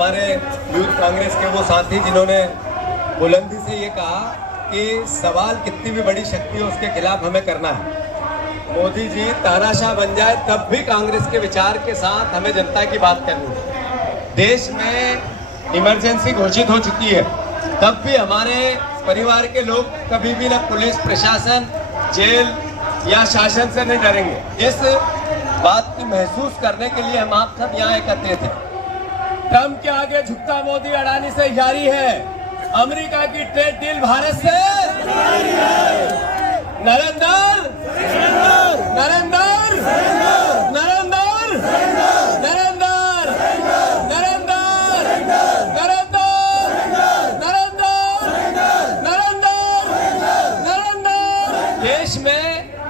हमारे यूथ कांग्रेस के वो साथी जिन्होंने बुलंदी से ये कहा कि सवाल कितनी भी बड़ी शक्ति हो उसके खिलाफ हमें करना है। मोदी जी तानाशाह बन जाए तब भी कांग्रेस के विचार के साथ हमें जनता की बात करनी है। देश में इमरजेंसी घोषित हो चुकी है, तब भी हमारे परिवार के लोग कभी भी न पुलिस प्रशासन जेल या शासन से नहीं डरेंगे। इस बात की महसूस करने के लिए हम आप सब यहाँ एकत्रित हैं। ट्रंप के आगे झुकता मोदी अडानी से जारी है। अमेरिका की ट्रेड डील भारत से नरेंद्र नरेंद्र नरेंद्र नरेंद्र नरेंद्र नरेंद्र नरेंद्र नरेंद्र। देश में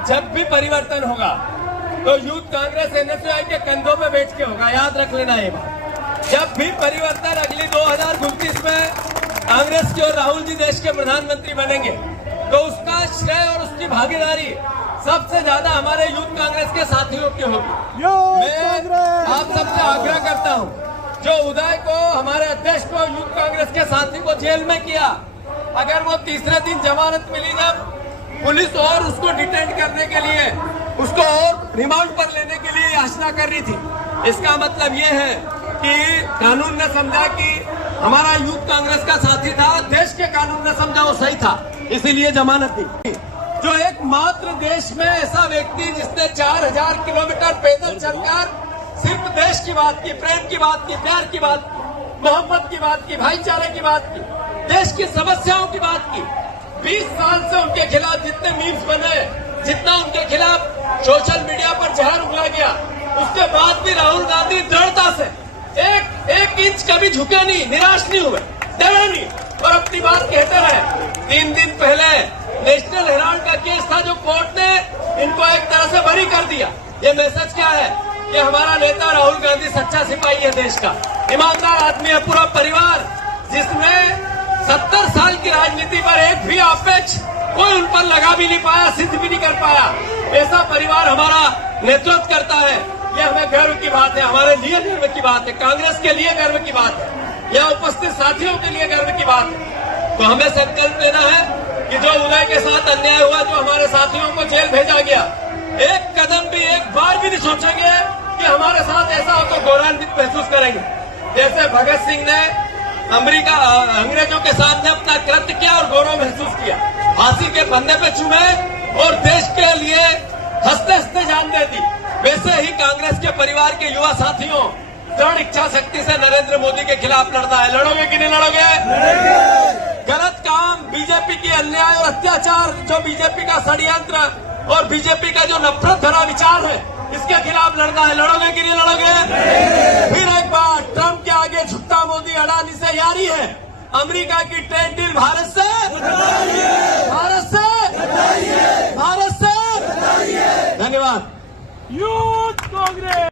जब भी परिवर्तन होगा तो यूथ कांग्रेस एनएसयूआई के कंधों में बैठ के होगा, याद रख लेना ये बात। जब भी परिवर्तन अगली 2029 में कांग्रेस की और राहुल जी देश के प्रधानमंत्री बनेंगे तो उसका श्रेय और उसकी भागीदारी सबसे ज्यादा हमारे यूथ कांग्रेस के साथियों की होगी। मैं आप सबसे आग्रह करता हूं, जो उदय को हमारे अध्यक्ष को यूथ कांग्रेस के साथी को जेल में किया, अगर वो तीसरे दिन जमानत मिली जब पुलिस और उसको डिटेन करने के लिए उसको और रिमांड पर लेने के लिए याचना कर रही थी, इसका मतलब ये है कि कानून ने समझा कि हमारा यूथ कांग्रेस का साथी था, देश के कानून ने समझा वो सही था, इसीलिए जमानत दी। जो एकमात्र देश में ऐसा व्यक्ति जिसने 4000 किलोमीटर पैदल चलकर सिर्फ देश की बात की, प्रेम की बात की, प्यार की बात की, मोहब्बत की बात की, भाईचारे की बात की, देश की समस्याओं की बात की। 20 साल से उनके खिलाफ जितने मीम्स बने, जितना उनके खिलाफ सोशल मीडिया पर जहर उगला गया, उसके बाद भी राहुल गांधी दृढ़ता से एक इंच कभी झुके नहीं, निराश नहीं हुए, डरे नहीं और अपनी बात कहते रहे। 3 दिन पहले नेशनल हेराल्ड का केस था जो कोर्ट ने इनको एक तरह से बरी कर दिया। ये मैसेज क्या है कि हमारा नेता राहुल गांधी सच्चा सिपाही है, देश का ईमानदार आदमी है। पूरा परिवार जिसमें 70 साल की राजनीति पर एक भी आपेक्ष कोई उन पर लगा भी नहीं पाया, सिद्ध भी नहीं कर पाया, ऐसा परिवार हमारा नेतृत्व करता है। ये हमें गर्व की बात है, हमारे लिए गर्व की बात है, कांग्रेस के लिए गर्व की बात है, यह उपस्थित साथियों के लिए गर्व की बात है। तो हमें संकल्प लेना है कि जो उदय के साथ अन्याय हुआ, जो हमारे साथियों को जेल भेजा गया, एक कदम भी, एक बार भी नहीं सोचेंगे कि हमारे साथ ऐसा हो तो गौरवान्वित महसूस करेंगे। जैसे भगत सिंह ने अंग्रेजों के सामने अपना कृत्य किया और गौरव महसूस किया, फांसी के फंदे पे चूमे और देश के लिए हंसते हंसते जान दे दी, वैसे ही कांग्रेस के परिवार के युवा साथियों दृढ़ इच्छा शक्ति से नरेंद्र मोदी के खिलाफ लड़ना है। लड़ोगे कि नहीं लड़ोगे? गलत काम, बीजेपी की अन्याय और अत्याचार, जो बीजेपी का षड्यंत्र और बीजेपी का जो नफरत भरा विचार है, इसके खिलाफ लड़ना है। लड़ोगे कि नहीं लड़ोगे? फिर एक बार ट्रंप के आगे झुकता मोदी अडानी से यारी है। अमेरिका की ट्रेड डील भारत से धन्यवाद। यूथ कांग्रेस।